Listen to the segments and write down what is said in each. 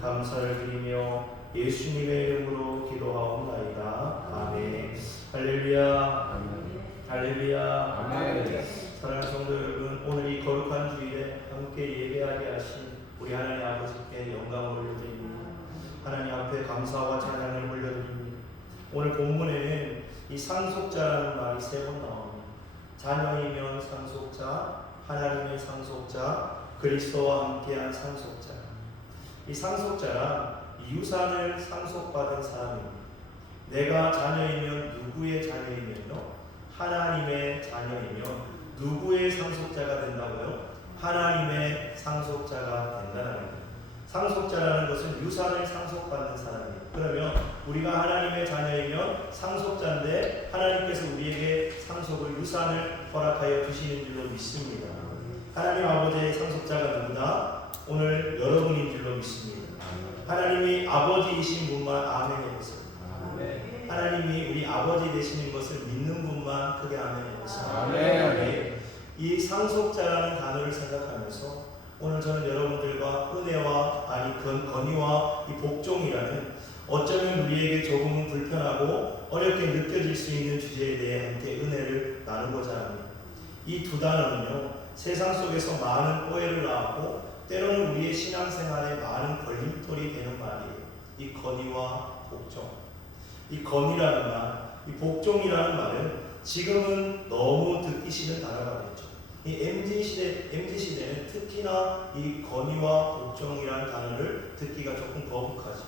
감사를 드리며 예수님의 이름으로 기도하옵나이다. 아멘. 할렐루야. 할렐루야. 아멘. 사랑하는 성도 여러분, 오늘 이 거룩한 주일에 함께 예배하게 하신 우리 하나님 아버지께 영광을 올려드립니다. 하나님 앞에 감사와 찬양을 올려드립니다. 오늘 본문에는 이 상속자라는 말이 3번 나옵니다. 자녀이면 상속자, 하나님의 상속자, 그리스도와 함께한 상속자. 이 상속자란 유산을 상속받은 사람입니다. 내가 자녀이면 누구의 자녀이면요? 하나님의 자녀이면 누구의 상속자가 된다고요? 하나님의 상속자가 된다는 겁니다. 상속자라는 것은 유산을 상속받는 사람입니다. 그러면 우리가 하나님의 자녀이면 상속자인데 하나님께서 우리에게 상속을 유산을 허락하여 주시는 줄로 믿습니다. 하나님 아버지의 상속자가 누구다? 오늘 여러분인 줄로 믿습니다. 하나님이 아버지이신 분만 아멘 해보세요. 하나님이 우리 아버지 되시는 것을 믿는 분만 크게 아멘 해보세요. 아멘. 이 상속자라는 단어를 생각하면서 오늘 저는 여러분들과 은혜와 건의와 이 복종이라는 어쩌면 우리에게 조금은 불편하고 어렵게 느껴질 수 있는 주제에 대해 함께 은혜를 나누고자 합니다. 이 두 단어는요, 세상 속에서 많은 오해를 낳았고 때로는 우리의 신앙생활에 많은 걸림돌이 되는 말이에요. 이 건의와 복종. 이 건의라는 말, 이 복종이라는 말은 지금은 너무 듣기 싫은 단어가 됐죠. 이 MZ시대는 특히나 이 건의와 복종이라는 단어를 듣기가 조금 거북하죠.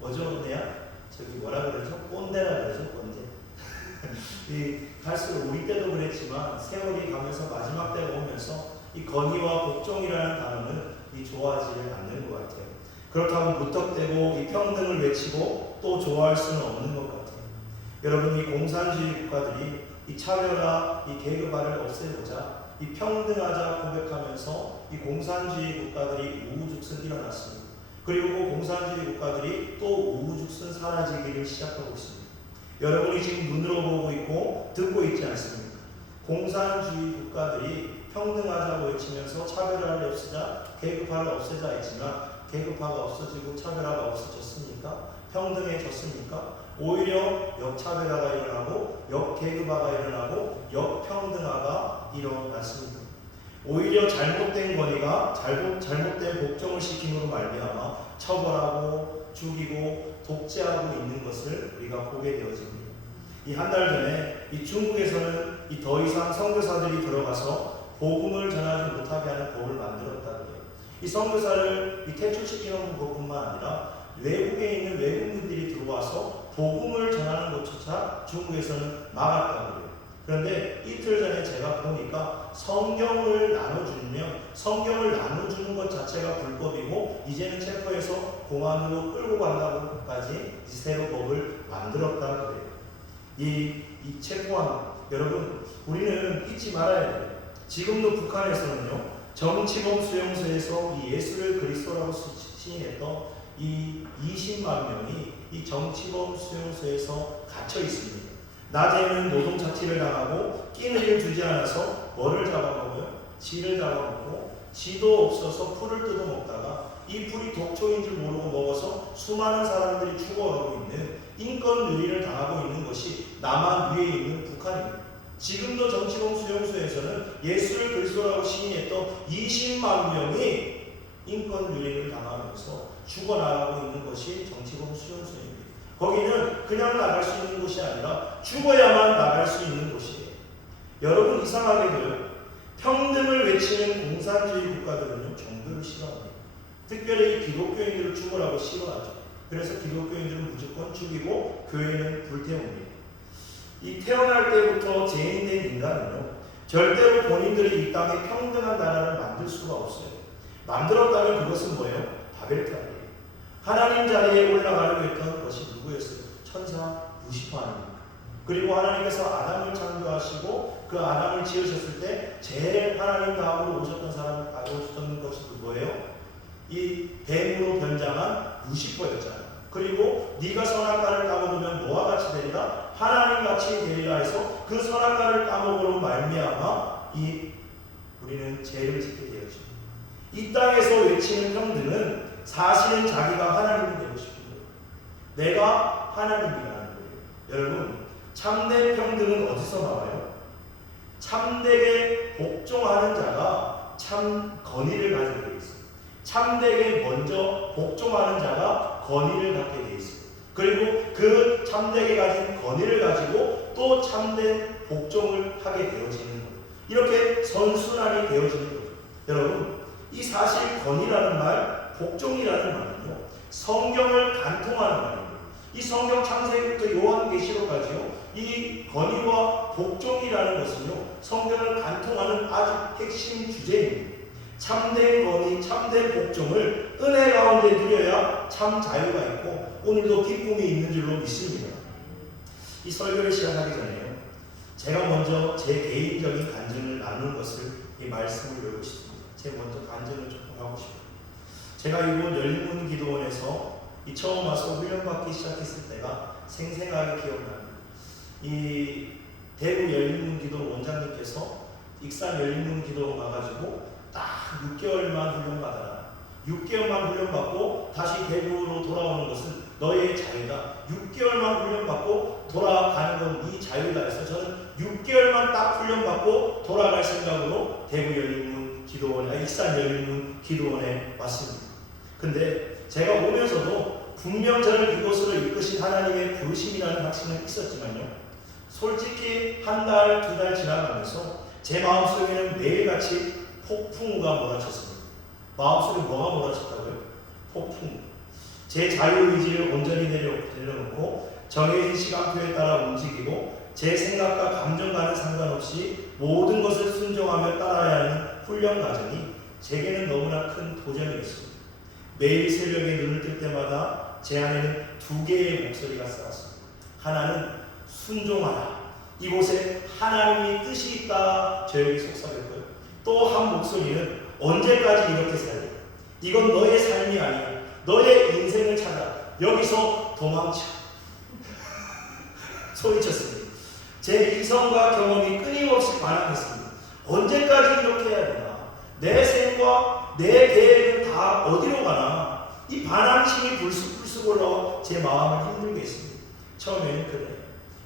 뭐죠, 은혜야? 저기 뭐라 그러죠? 꼰대라 그러죠, 꼰대. 갈수록 우리 때도 그랬지만 세월이 가면서 마지막 때가 오면서 이 건의와 복종이라는 단어는 좋아하지를 않는 것 같아요. 그렇다고 무턱대고 이 평등을 외치고 또 좋아할 수는 없는 것 같아요. 여러분, 이 공산주의 국가들이 이 차별화, 이 계급화를 없애고자 이 평등하자 고백하면서 이 공산주의 국가들이 우후죽순 일어났습니다. 그리고 그 공산주의 국가들이 또 우후죽순 사라지기를 시작하고 있습니다. 여러분이 지금 눈으로 보고 있고 듣고 있지 않습니까? 공산주의 국가들이 평등하자고 외치면서 차별화를 없애자, 계급화를 없애자 했지만 계급화가 없어지고 차별화가 없어졌습니까? 평등해졌습니까? 오히려 역차별화가 일어나고 역계급화가 일어나고 역평등화가 일어났습니다. 오히려 잘못된 권위가 잘못된 복종을 시킴으로 말미암아 처벌하고 죽이고 독재하고 있는 것을 우리가 보게 되어집니다. 이 한 달 전에 이 중국에서는 더 이상 선교사들이 들어가서 복음을 전하지 못하게 하는 법을 만들었다고 해요. 이 선교사를 퇴출시키는 것뿐만 아니라 외국에 있는 외국인들이 들어와서 복음을 전하는 것조차 중국에서는 막았다고 해요. 그런데 이틀 전에 제가 보니까 성경을 나눠주는 것 자체가 불법이고 이제는 체포해서 공안으로 끌고 간다고까지 새로 법을 만들었다고 해요. 이 체포한 여러분, 우리는 잊지 말아야 돼요. 지금도 북한에서는요, 정치범 수용소에서 이 예수를 그리스도라고 시인했던 이 20만 명이 이 정치범 수용소에서 갇혀 있습니다. 낮에는 노동 착취를 당하고 끼니를 주지 않아서 뭐를 잡아먹어요? 쥐를 잡아먹고 쥐도 없어서 풀을 뜯어먹다가 이 풀이 독초인 줄 모르고 먹어서 수많은 사람들이 죽어가고 있는 인권 누리를 당하고 있는 것이 남한 위에 있는 북한입니다. 지금도 정치범 수용소에서는 예수를 그리스도라고 시인했던 20만 명이 인권 유린을 당하면서 죽어나가고 있는 것이 정치범 수용소입니다. 거기는 그냥 나갈 수 있는 곳이 아니라 죽어야만 나갈 수 있는 곳이에요. 여러분, 이상하게도요, 평등을 외치는 공산주의 국가들은요, 종교를 싫어합니다. 특별히 기독교인들을 죽으라고 싫어하죠. 그래서 기독교인들은 무조건 죽이고 교회는 불태웁니다. 이 태어날 때부터 죄인된 인간은요, 절대로 본인들이 이 땅에 평등한 나라를 만들 수가 없어요. 만들었다면 그것은 뭐예요? 바벨탑이에요. 하나님 자리에 올라가려고 했던 것이 누구였어요? 천사 루시퍼 아닙니까? 그리고 하나님께서 아담을 창조하시고 그 아담을 지으셨을 때 제일 하나님 다음으로 오셨던 것이 누구예요? 이 뱀으로 변장한 루시퍼였잖아요. 그리고 네가 선악과를 따먹으면 뭐와 같이 되리라? 하나님 같이 되리라 해서 그 선악과를 따먹으로 말미암아 우리는 죄를 짓게 되었죠. 이 땅에서 외치는 평등은 사실은 자기가 하나님이 되고 싶은 거예요. 내가 하나님이라는 거예요. 여러분, 참된 평등은 어디서 나와요? 참되게 복종하는 자가 참 권위를 가지게 되어 있어요. 참되게 먼저 복종하는 자가 권위를 갖게 되어 있어요. 그리고 그 참되게 가진 권위를 가지고 또 참된 복종을 하게 되어지는 거예요. 이렇게 선순환이 되어지는 거예요. 여러분, 이 사실 권위라는 말, 복종이라는 말은요, 성경을 간통하는 말입니다. 이 성경 창세기부터 요한계시록까지요, 이 권위와 복종이라는 것은요, 성경을 간통하는 아주 핵심 주제입니다. 참된 권위, 참된 복종을 은혜 가운데 누려야 참 자유가 있고 오늘도 기쁨이 있는 줄로 믿습니다. 이 설교를 시작하기 전에요, 제가 먼저 제 개인적인 간증을 나누는 것을 이 말씀을 열고 싶습니다. 제 먼저 간증을 조금 하고 싶어요. 제가 이곳 열린문 기도원에서 이 처음 와서 훈련받기 시작했을 때가 생생하게 기억납니다. 이 대구 열린문 기도 원장님께서 익산 열린문 기도 가가지고 딱 6개월만 훈련받아라. 6개월만 훈련받고 다시 대구로 돌아오는 것은 너의 자유다. 6개월만 훈련받고 돌아가는 건 네 자유다 해서 저는 6개월만 딱 훈련받고 돌아갈 생각으로 대구 열린문 기도원에, 익산 열린문 기도원에 왔습니다. 근데 제가 오면서도 분명 저를 이곳으로 이끄신 하나님의 부르심이라는 확신은 있었지만요, 솔직히 한 달, 두 달 지나가면서 제 마음속에는 매일같이 폭풍우가 몰아쳤습니다. 마음속에 뭐가 몰아쳤다고요? 폭풍. 제 자유의지를 온전히 내려놓고 정해진 시간표에 따라 움직이고 제 생각과 감정과는 상관없이 모든 것을 순종하며 따라야 하는 훈련 과정이 제게는 너무나 큰 도전이었습니다. 매일 새벽에 눈을 뜰 때마다 제 안에는 두 개의 목소리가 싸웠습니다. 하나는 순종하라. 이곳에 하나님의 뜻이 있다. 저에게 속삭였고요. 또 한 목소리는 언제까지 이렇게 살래? 이건 너의 삶이 아니야. 너의 인생을 찾아. 여기서 도망쳐. 소리쳤습니다. 제 이성과 경험이 끊임없이 반항했습니다. 언제까지 이렇게 해야 되나? 내 생과 내 계획은 다 어디로 가나? 이 반항심이 불쑥불쑥 올라와 제 마음을 힘들게 했습니다. 처음에는 그래.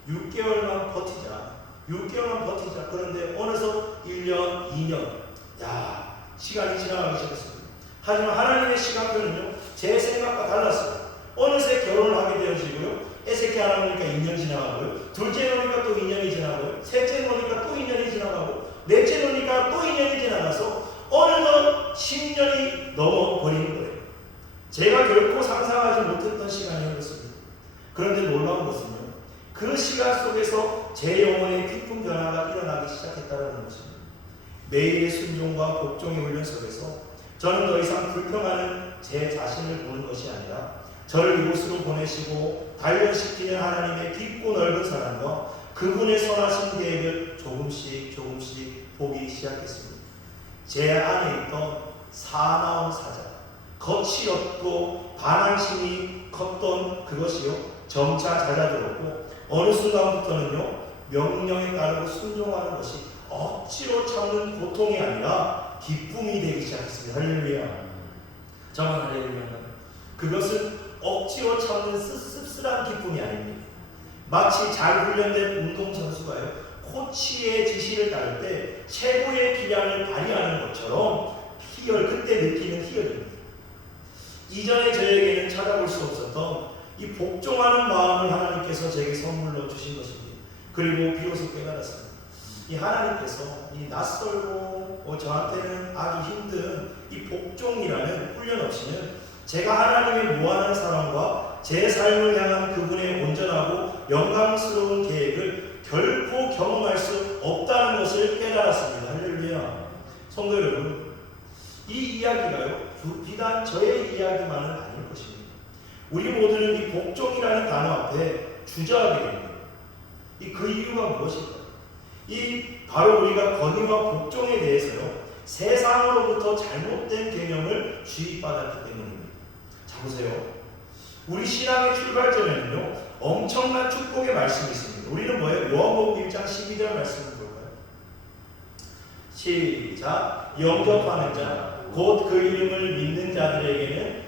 6개월만 버티자. 6개월만 버티자. 그런데 어느덧 1년, 2년. 야, 시간이 지나가기 시작했습니다. 하지만 하나님의 시간표는요, 제 생각과 달랐어요. 어느새 결혼을 하게 되어지고요, 애새끼 하나 놓으니까 2년 지나가고요, 둘째 놓으니까 또 2년이 지나가고요, 셋째 놓으니까 또 2년이 지나가고, 넷째 놓으니까 또 2년이 지나가서 어느덧 10년이 넘어버리는 거예요. 제가 결코 상상하지 못했던 시간이 흘렀습니다. 그런데 놀라운 것은요, 그 시간 속에서 제 영혼에 깊은 변화가 일어나기 시작했다는 것입니다. 매일의 순종과 복종의 훈련 속에서 저는 더 이상 불평하는 제 자신을 보는 것이 아니라 저를 이곳으로 보내시고 단련시키는 하나님의 깊고 넓은 사랑과 그분의 선하신 계획을 조금씩 보기 시작했습니다. 제 안에 있던 사나운 사자, 거칠었고 반항심이 컸던 그것이요, 점차 잦아들었고 어느 순간부터는요, 명령에 따르고 순종하는 것이 억지로 참는 고통이 아니라 기쁨이 되기 시작했습니다. 할렐루야. 정말 할렐루야. 그것은 억지로 참는 씁쓸한 기쁨이 아닙니다. 마치 잘 훈련된 운동선수가요, 코치의 지시를 따를 때 최고의 기량을 발휘하는 것처럼 그때 느끼는 희열입니다. 이전에 저에게는 찾아볼 수 없었던 이 복종하는 마음을 하나님께서 제게 선물로 주신 것입니다. 그리고 비로소 깨달았습니다. 이 하나님께서 이 낯설고 저한테는 아주 힘든 이 복종이라는 훈련 없이는 제가 하나님의 무한한 사랑과 제 삶을 향한 그분의 온전하고 영광스러운 계획을 결코 경험할 수 없다는 것을 깨달았습니다. 할렐루야. 성도 여러분, 이 이야기가요, 비단 저의 이야기만은 아닐 것입니다. 우리 모두는 이 복종이라는 단어 앞에 주저하게 됩니다. 그 이유가 무엇일까요? 바로 우리가 권위와 복종에 대해서요, 세상으로부터 잘못된 개념을 주입받았기 때문입니다. 자, 보세요. 우리 신앙의 출발점에는요, 엄청난 축복의 말씀이 있습니다. 우리는 뭐예요? 요한복음 1장 12절 말씀을 볼까요? 시작. 영접하는 자, 곧 그 이름을 믿는 자들에게는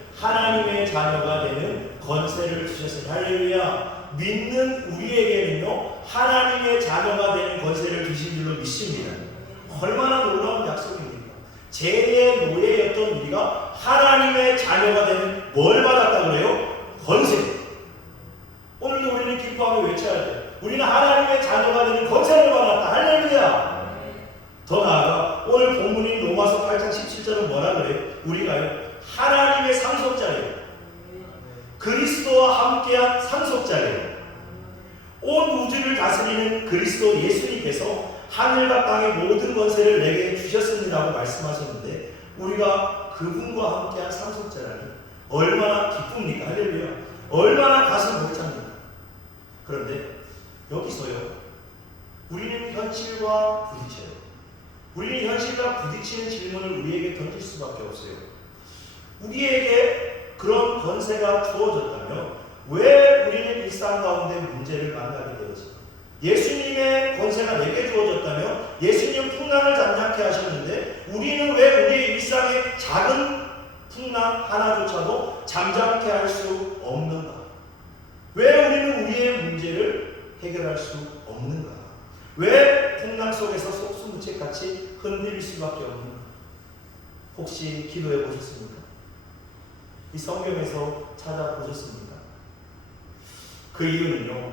자녀가 되는 권세를 주셨습니다. 할렐루야. 믿는 우리에게는요 하나님의 자녀가 되는 권세를 주신 줄로 믿습니다. 얼마나 놀라운 약속입니까? 죄의 노예였던 우리가 하나님의 자녀가 되는 뭘 받았다고 그래요? 권세. 오늘도 우리는 기뻐하며 외쳐야 돼요. 우리는 하나님의 자녀가 되는 권세를 받았다. 할렐루야. 더 나아가 오늘 본문인 로마서 8장 17절은 뭐라 그래요? 우리가요 하나님의 상속자예요. 그리스도와 함께한 상속자예요. 온 우주를 다스리는 그리스도 예수님께서 하늘과 땅의 모든 권세를 내게 주셨습니다고 말씀하셨는데 우리가 그분과 함께한 상속자라니 얼마나 기쁩니까? 할렐루야. 얼마나 가슴 벅찹니까? 그런데 여기서요 우리는 현실과 부딪혀요. 우리는 현실과 부딪히는 질문을 우리에게 던질 수밖에 없어요. 우리에게 그런 권세가 주어졌다면 왜 우리는 일상 가운데 문제를 만나게 되었습니까? 예수님의 권세가 내게 주어졌다면 예수님은 풍랑을 잠잠케 하셨는데 우리는 왜 우리의 일상의 작은 풍랑 하나조차도 잠잠케 할 수 없는가? 왜 우리는 우리의 문제를 해결할 수 없는가? 왜 풍랑 속에서 속수무책같이 흔들릴 수밖에 없는가? 혹시 기도해 보셨습니까? 이 성경에서 찾아보셨습니까? 그 이유는요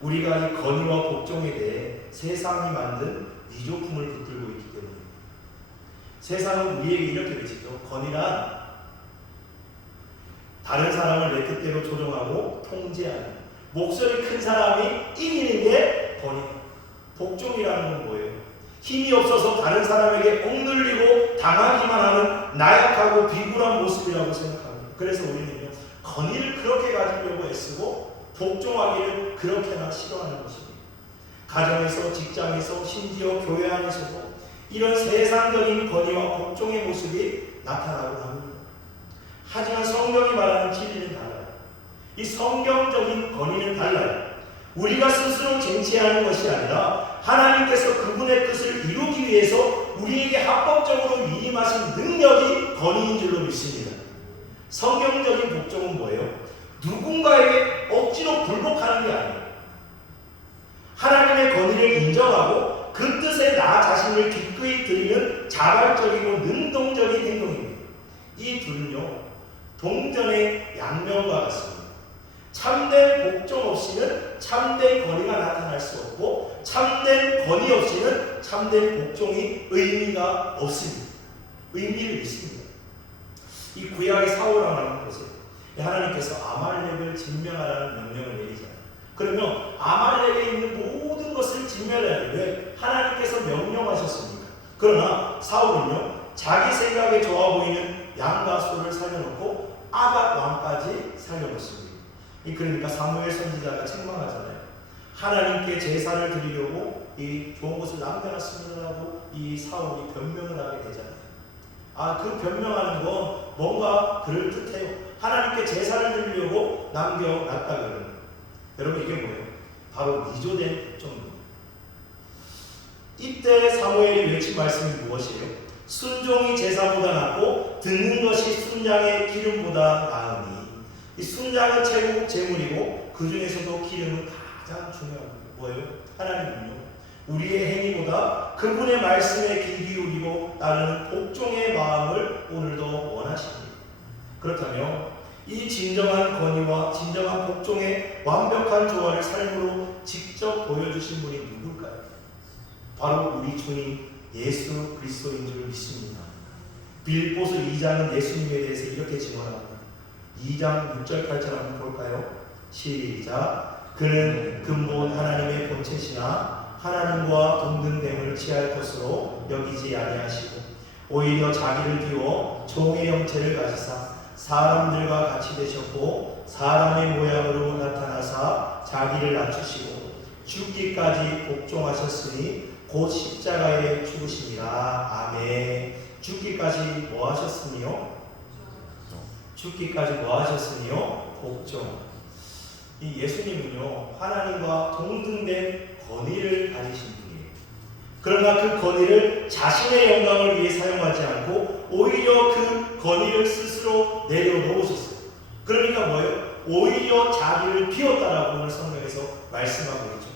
우리가 이 건의와 복종에 대해 세상이 만든 위조품을 붙들고 있기 때문입니다. 세상은 우리에게 이렇게 외치죠. 건의란 다른 사람을 내 뜻대로 조종하고 통제하는 목소리 큰 사람이 이기는 게 건의. 복종이라는 건 뭐예요? 힘이 없어서 다른 사람에게 억눌리고 당하기만 하는 나약하고 비굴한 모습이라고 생각합니다. 그래서 우리는요 건의를 그렇게 가지려고 애쓰고 복종하기를 그렇게나 싫어하는 것입니다. 가정에서, 직장에서, 심지어 교회 안에서도 이런 세상적인 건의와 복종의 모습이 나타나곤 합니다. 하지만 성경이 말하는 진리는 달라요. 이 성경적인 건의는 달라요. 우리가 스스로 쟁취하는 것이 아니라 하나님께서 그분의 뜻을 이루기 위해서 우리에게 합법적으로 위임하신 능력이 건의인 줄로 믿습니다. 성경적인 복종은 뭐예요? 누군가에게 억지로 굴복하는 게 아니에요. 하나님의 건의를 인정하고 그 뜻에 나 자신을 기꺼이 드리는 자발적이고 능동적인 행동입니다. 이 둘은요 동전의 양면과 같습니다. 참된 복종 없이는 참된 건의가 나타날 수 없고 참된 건의 없이는 참된 복종이 의미가 없습니다. 의미를 잃습니다. 이 구약의 사울왕을 한번 보세요. 하나님께서 아말렉을 진멸하라는 명령을 내리잖아요. 그러면 아말렉에 있는 모든 것을 진멸해야 돼요. 왜? 하나님께서 명령하셨습니까? 그러나 사울은요 자기 생각에 좋아 보이는 양과 소를 살려놓고 아갓 왕까지 살려놓습니다. 그러니까 사무엘 선지자가 책망하잖아요. 하나님께 제사를 드리려고 이 좋은 것을 남겨놨습니다라고 이 사울이 변명을 하게 되잖아요. 그 변명하는 건 뭔가 그럴듯해요. 하나님께 제사를 드리려고 남겨놨다 그러는 거예요. 여러분 이게 뭐예요? 바로 위조된 복종입니다. 이때 사무엘이 외친 말씀이 무엇이에요? 순종이 제사보다 낫고 듣는 것이 순양의 기름보다 나으니. 이 순양은 최고 제물이고 그 중에서도 기름은 가장 중요합니다. 뭐예요? 하나님은요 우리의 행위보다 그분의 말씀에 귀 기울이고 따르는 복종의 마음을 오늘도 원하십니다. 그렇다면 이 진정한 건의와 진정한 복종의 완벽한 조화를 삶으로 직접 보여주신 분이 누굴까요? 바로 우리 주님 예수 그리스도인 줄 믿습니다. 빌보서 2장은 예수님에 대해서 이렇게 증언합니다. 2장 6절 8절 한번 볼까요? 시작. 그는 근본 하나님의 본체시나 하나님과 동등됨을 취할 것으로 여기지 아니하시고 오히려 자기를 비워 종의 형체를 가지사 사람들과 같이 되셨고 사람의 모양으로 나타나사 자기를 낮추시고 죽기까지 복종하셨으니 곧 십자가에 죽으시니라. 아멘. 죽기까지 뭐 하셨으니요? 죽기까지 뭐 하셨으니요? 복종. 이 예수님은요 하나님과 동등된 권위를 가지신 분이에요. 그러나 그 권위를 자신의 영광을 위해 사용하지 않고 오히려 그 권위를 스스로 내려놓으셨어요. 그러니까 뭐예요? 오히려 자기를 비웠다라고 오늘 성경에서 말씀하고 있죠.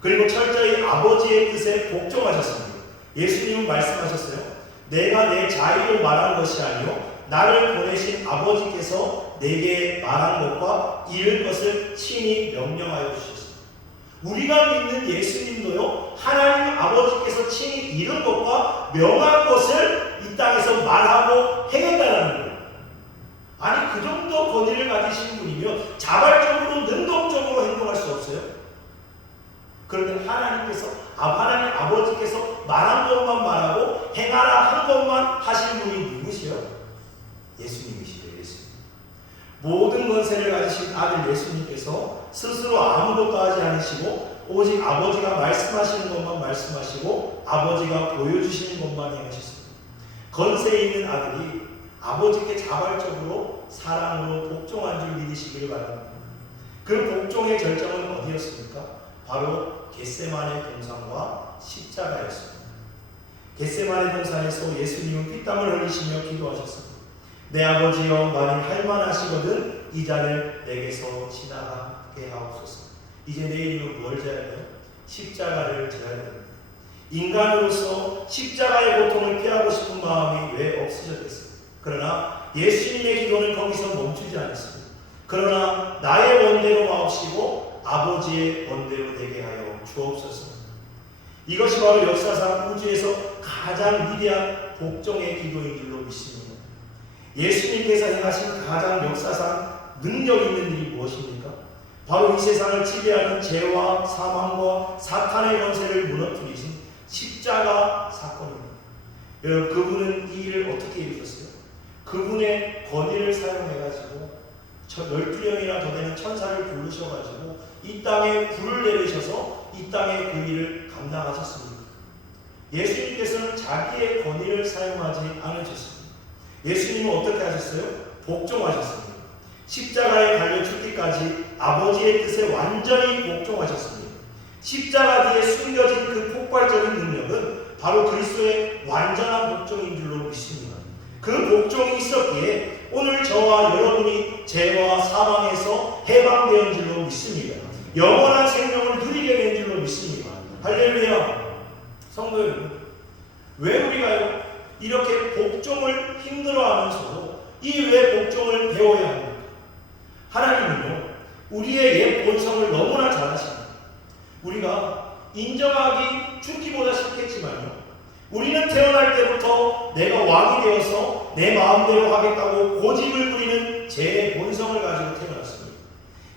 그리고 철저히 아버지의 뜻에 복종하셨습니다. 예수님은 말씀하셨어요. 내가 내 자의로 말한 것이 아니요 나를 보내신 아버지께서 내게 말한 것과 이을 것을 친히 명령하여 주셨습니다. 우리가 믿는 예수님도요, 하나님 아버지께서 친히 이룬 것과 명한 것을 이 땅에서 말하고 행한다는 거예요. 아니, 그 정도 권위를 가지신 분이면 자발적으로 능동적으로 행동할 수 없어요? 그런데 하나님 아버지께서 말한 것만 말하고 행하라 한 것만 하신 분이 누구시요? 예수님이시죠. 예수님. 모든 권세를 가지신 아들 예수님께서 스스로 아무것도 하지 않으시고 오직 아버지가 말씀하시는 것만 말씀하시고 아버지가 보여주시는 것만 행하셨습니다. 권세 있는 아들이 아버지께 자발적으로 사랑으로 복종한 줄 믿으시기를 바랍니다. 그 복종의 절정은 어디였습니까? 바로 겟세마네 동산과 십자가였습니다. 겟세마네 동산에서 예수님은 피땀을 흘리시며 기도하셨습니다. 내 아버지여, 만일 할만하시거든 이 잔을 내게서 지나가게 하옵소서. 이제 내일이면 뭘 져야 돼요? 십자가를 져야 됩니다. 인간으로서 십자가의 고통을 피하고 싶은 마음이 왜 없으셨겠어요? 그러나 예수님의 기도는 거기서 멈추지 않았습니다. 그러나 나의 원대로 마옵시고 아버지의 원대로 되게 하여 주옵소서. 이것이 바로 역사상 우주에서 가장 위대한 복종의 기도인 줄로 믿습니다. 예수님께서 행하신 가장 역사상 능력 있는 일이 무엇입니까? 바로 이 세상을 지배하는 죄와 사망과 사탄의 권세를 무너뜨리신 십자가 사건입니다. 여러분, 그분은 이 일을 어떻게 이루셨어요? 그분의 권위를 사용해가지고 12명이나 더 되는 천사를 부르셔가지고 이 땅에 불을 내리셔서 이 땅의 그 일을 감당하셨습니다. 예수님께서는 자기의 권위를 사용하지 않으셨습니다. 예수님은 어떻게 하셨어요? 복종하셨습니다. 십자가에 달려 죽기까지 아버지의 뜻에 완전히 복종하셨습니다. 십자가 뒤에 숨겨진 그 폭발적인 능력은 바로 그리스도의 완전한 복종인 줄로 믿습니다. 그 복종이 있었기에 오늘 저와 여러분이 죄와 사망에서 해방되는 줄로 믿습니다. 영원한 생명을 누리게 된 줄로 믿습니다. 할렐루야. 성도 여러분, 왜 우리가 이렇게 복종을 힘들어하면서도 이 왜 복종을 배워야 합니까? 하나님은요, 우리의 옛 본성을 너무나 잘 아십니다. 우리가 인정하기 죽기보다 쉽겠지만요, 우리는 태어날 때부터 내가 왕이 되어서 내 마음대로 하겠다고 고집을 부리는 제 본성을 가지고 태어났습니다.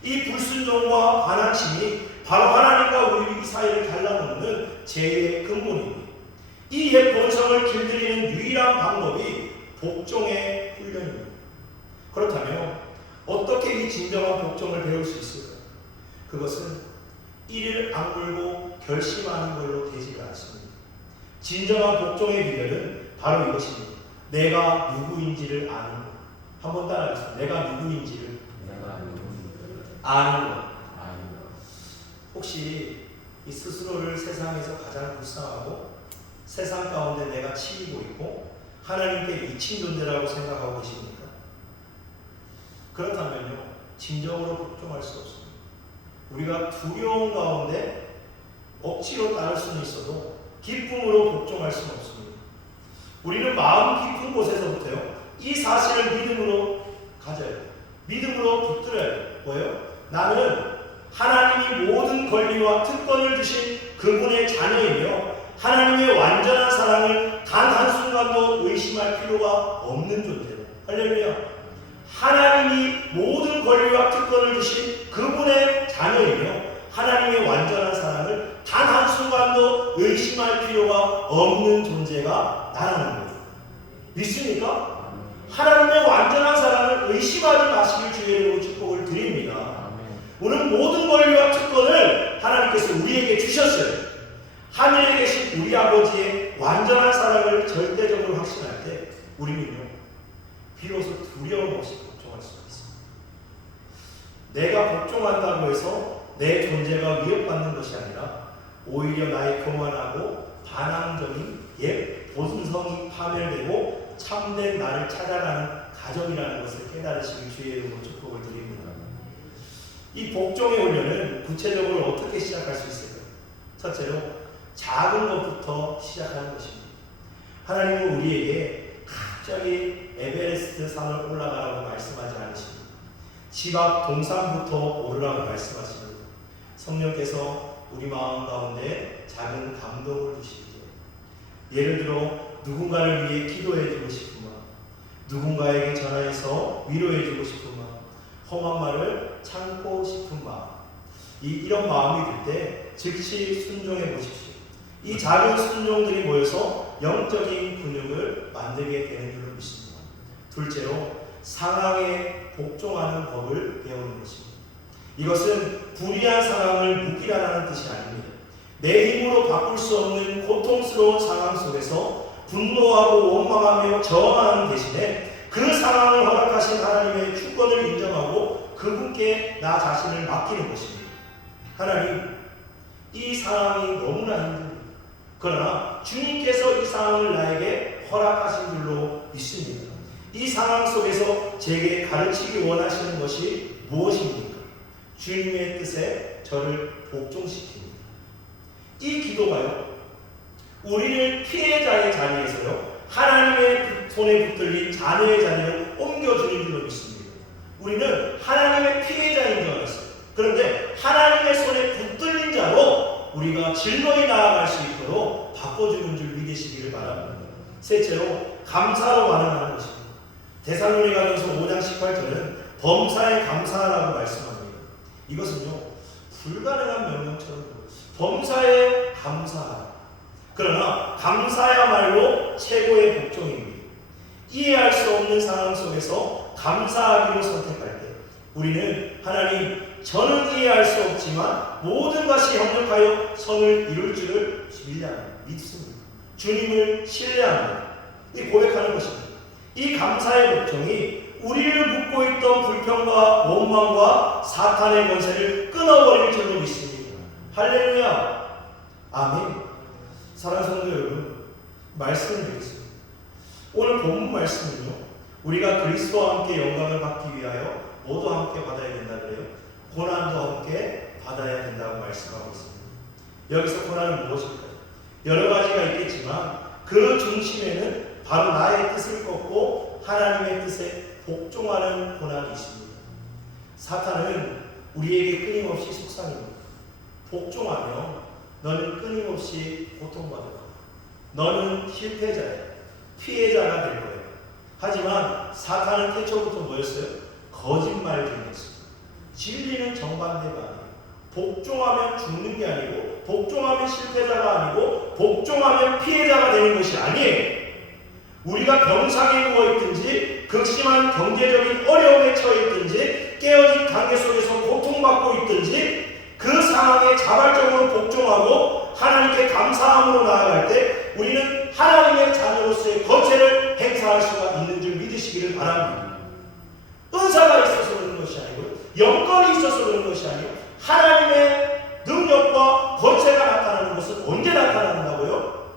이 불순종과 반항심이 바로 하나님과 우리 사이를 갈라놓는 죄의 근본입니다. 이 옛 본성을 길들이는 유일한 방법이 복종의 훈련입니다. 그렇다면 어떻게 이 진정한 복종을 배울 수 있을까요? 그것은 이를 악물고 결심하는 걸로 되지가 않습니다. 진정한 복종의 비결은 바로 이것입니다. 내가 누구인지를 아는 것. 한번 따라하겠습니다. 내가 누구인지를 아는 것. 혹시 이 스스로를 세상에서 가장 불쌍하고 세상 가운데 내가 치이고 있고 하나님께 미친 존재라고 생각하고 계십니까? 그렇다면요, 진정으로 복종할 수 없습니다. 우리가 두려움 가운데 억지로 따를 수는 있어도 기쁨으로 복종할 수는 없습니다. 우리는 마음 깊은 곳에서부터요, 이 사실을 믿음으로 가져야 돼요. 믿음으로 붙들어야 돼요. 뭐예요? 나는 하나님이 모든 권리와 특권을 주신 그분의 자녀이며 하나님의 완전한 사랑을 단 한순간도 의심할 필요가 없는 존재예요. 할렐루야. 하나님이 모든 권리와 특권을 주신 그분의 자녀이며 하나님의 완전한 사랑을 단 한순간도 의심할 필요가 없는 존재가 나라는 거예요. 믿습니까? 하나님의 완전한 사랑을 의심하지 마시길 주의 이름으로 축복을 드립니다. 오늘 모든 권리와 특권을 하나님께서 우리에게 주셨어요. 하늘에 계신 우리 아버지의 완전한 사랑을 절대적으로 확신할 때 우리는요, 비로소 두려움 없이 복종할 수가 있습니다. 내가 복종한다고 해서 내 존재가 위협받는 것이 아니라 오히려 나의 교만하고 반항적인 옛 본성이 파멸되고 참된 나를 찾아가는 가정이라는 것을 깨달으시길 주의 이름으로 축복을 드립니다. 이 복종의 훈련은 구체적으로 어떻게 시작할 수 있을까요? 첫째로 작은 것부터 시작하는 것입니다. 하나님은 우리에게 갑자기 에베레스트 산을 올라가라고 말씀하지 않으십니다. 집 앞 동산부터 오르라고 말씀하십니다. 성령께서 우리 마음 가운데 작은 감동을 주시기에 예를 들어 누군가를 위해 기도해주고 싶은 마음, 누군가에게 전화해서 위로해주고 싶은 마음, 험한 말을 참고 싶은 마음, 이런 마음이 들 때 즉시 순종해 보십시오. 이 작은 순종들이 모여서 영적인 근육을 만들게 되는 줄로 믿습니다. 둘째로 상황에 복종하는 법을 배우는 것입니다. 이것은 불의한 상황을 묵이라는 뜻이 아닙니다. 내 힘으로 바꿀 수 없는 고통스러운 상황 속에서 분노하고 원망하며 저항하는 대신에 그 상황을 허락하신 하나님의 주권을 인정하고 그분께 나 자신을 맡기는 것입니다. 하나님, 이 상황이 너무나 힘듭니다. 그러나 주님께서 이 상황을 나에게 허락하신 줄로 믿습니다. 이 상황 속에서 제게 가르치기 원하시는 것이 무엇입니까? 주님의 뜻에 저를 복종시킵니다. 이 기도가요, 우리를 피해자의 자리에서요 하나님의 손에 붙들린 자녀의 자리로 옮겨주는 줄로 믿습니다. 우리는 하나님의 피해자인 줄 알았어요. 그런데 하나님의 손에 붙들린 자로 우리가 즐거이 나아갈 수 있도록 바꿔주는 줄 믿으시기를 바랍니다. 셋째로 감사로 반응하는 것입니다. 데살로니가전서 5장 18절은 범사에 감사하라고 말씀합니다. 이것은요 불가능한 명령처럼 범사에 감사하라. 그러나 감사야말로 최고의 복종입니다. 이해할 수 없는 상황 속에서 감사하기로 선택할 때 우리는 하나님, 저는 이해할 수 없지만 모든 것이 협력하여 선을 이룰 줄을 믿습니다. 주님을 신뢰합니다. 이 고백하는 것입니다. 이 감사의 복종이 우리를 묶고 있던 불평과 원망과 사탄의 권세를 끊어버릴 줄로 믿습니다. 할렐루야. 아멘. 사랑하는 성도 여러분, 말씀을 드리겠습니다. 오늘 본문 말씀은요, 우리가 그리스도와 함께 영광을 받기 위하여 모두 함께 받아야 된다 그래요. 고난도 함께 받아야 된다고 말씀하고 있습니다. 여기서 고난은 무엇일까요? 여러 가지가 있겠지만 그 중심에는 바로 나의 뜻을 꺾고 하나님의 뜻에 복종하는 고난이 있습니다. 사탄은 우리에게 끊임없이 속삭입니다. 복종하며 너는 끊임없이 고통받을 거야. 너는 실패자야. 피해자가 될 거예요. 하지만 사탄은 태초부터 뭐였어요? 거짓말쟁이였어요. 진리는 정반대가 아니에요. 복종하면 죽는 게 아니고, 복종하면 실패자가 아니고, 복종하면 피해자가 되는 것이 아니에요. 우리가 병상에 누워있든지 극심한 경제적인 어려움에 처해있든지 깨어진 관계 속에서 고통받고 있든지 그 상황에 자발적으로 복종하고 하나님께 감사함으로 나아갈 때 우리는 하나님의 자녀로서의 거체를 행사할 수가 있는 줄 믿으시기를 바랍니다. 은사가 있어서 그런 것이 아니고 영권이 있어서 그런 것이 아니고 하나님의 능력과 거체가 나타나는 것은 언제 나타난다고요?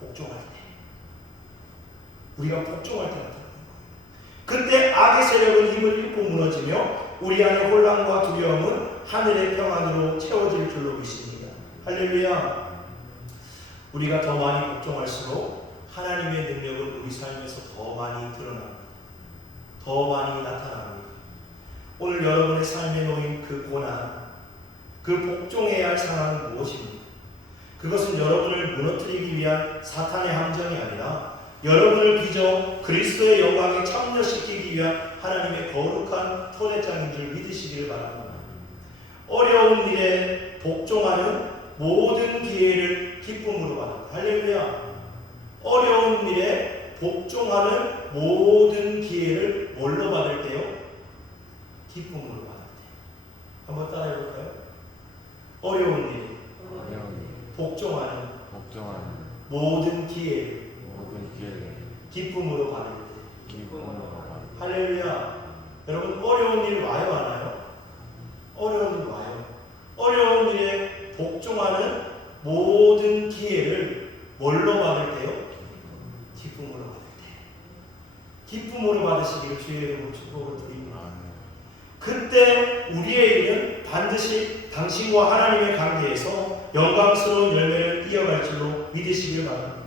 복종할 때. 우리가 복종할 때 나타나는 거예요. 그때 악의 세력은 힘을 잃고 무너지며 우리 안의 혼란과 두려움은 하늘의 평안으로 채워질 줄로 믿습니다. 할렐루야. 우리가 더 많이 복종할수록 하나님의 능력은 우리 삶에서 더 많이 드러납니다. 더 많이 나타납니다. 오늘 여러분의 삶에 놓인 그 고난, 그 복종해야 할 상황은 무엇입니까? 그것은 여러분을 무너뜨리기 위한 사탄의 함정이 아니라 여러분을 빚어 그리스도의 영광에 참여시키기 위한 하나님의 거룩한 토대장인 줄 믿으시기를 바랍니다. 어려운 일에 복종하는 모든 기회를 기쁨으로 받는다. 할렐루야. 어려운 일에 복종하는 모든 기회를 뭘로 받을 때요? 기쁨으로 받을 때. 한번 따라해 볼까요? 어려운 일에 복종하는 모든 기회를 기쁨으로 받을 때. 할렐루야. 여러분, 어려운 일 와요, 안 와요? 어려운 일 와요. 어려운 일에 복종하는 모든 기회를 뭘로 받을 때요? 기쁨으로 받을 때. 기쁨으로 받으시기 나오시길 주의 이름으로 축복을 드립니다. 그때 우리의 일은 반드시 당신과 하나님의 관계에서 영광스러운 열매를 이어갈 줄로 믿으시길 바랍니다.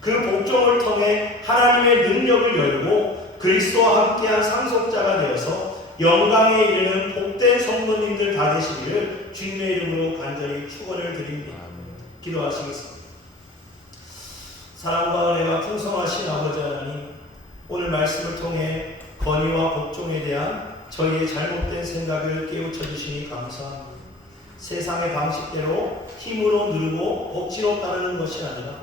그 복종을 통해 하나님의 능력을 열고 그리스도와 함께한 상속자가 되어서 영광에 이르는 복된 성도님들 다 되시기를 주님의 이름으로 간절히 축원을 드립니다. 기도하시겠습니다. 사랑과 은혜가 풍성하신 아버지 하나님, 오늘 말씀을 통해 건의와 복종에 대한 저희의 잘못된 생각을 깨우쳐 주시니 감사합니다. 세상의 방식대로 힘으로 누르고 억지로 따르는 것이 아니라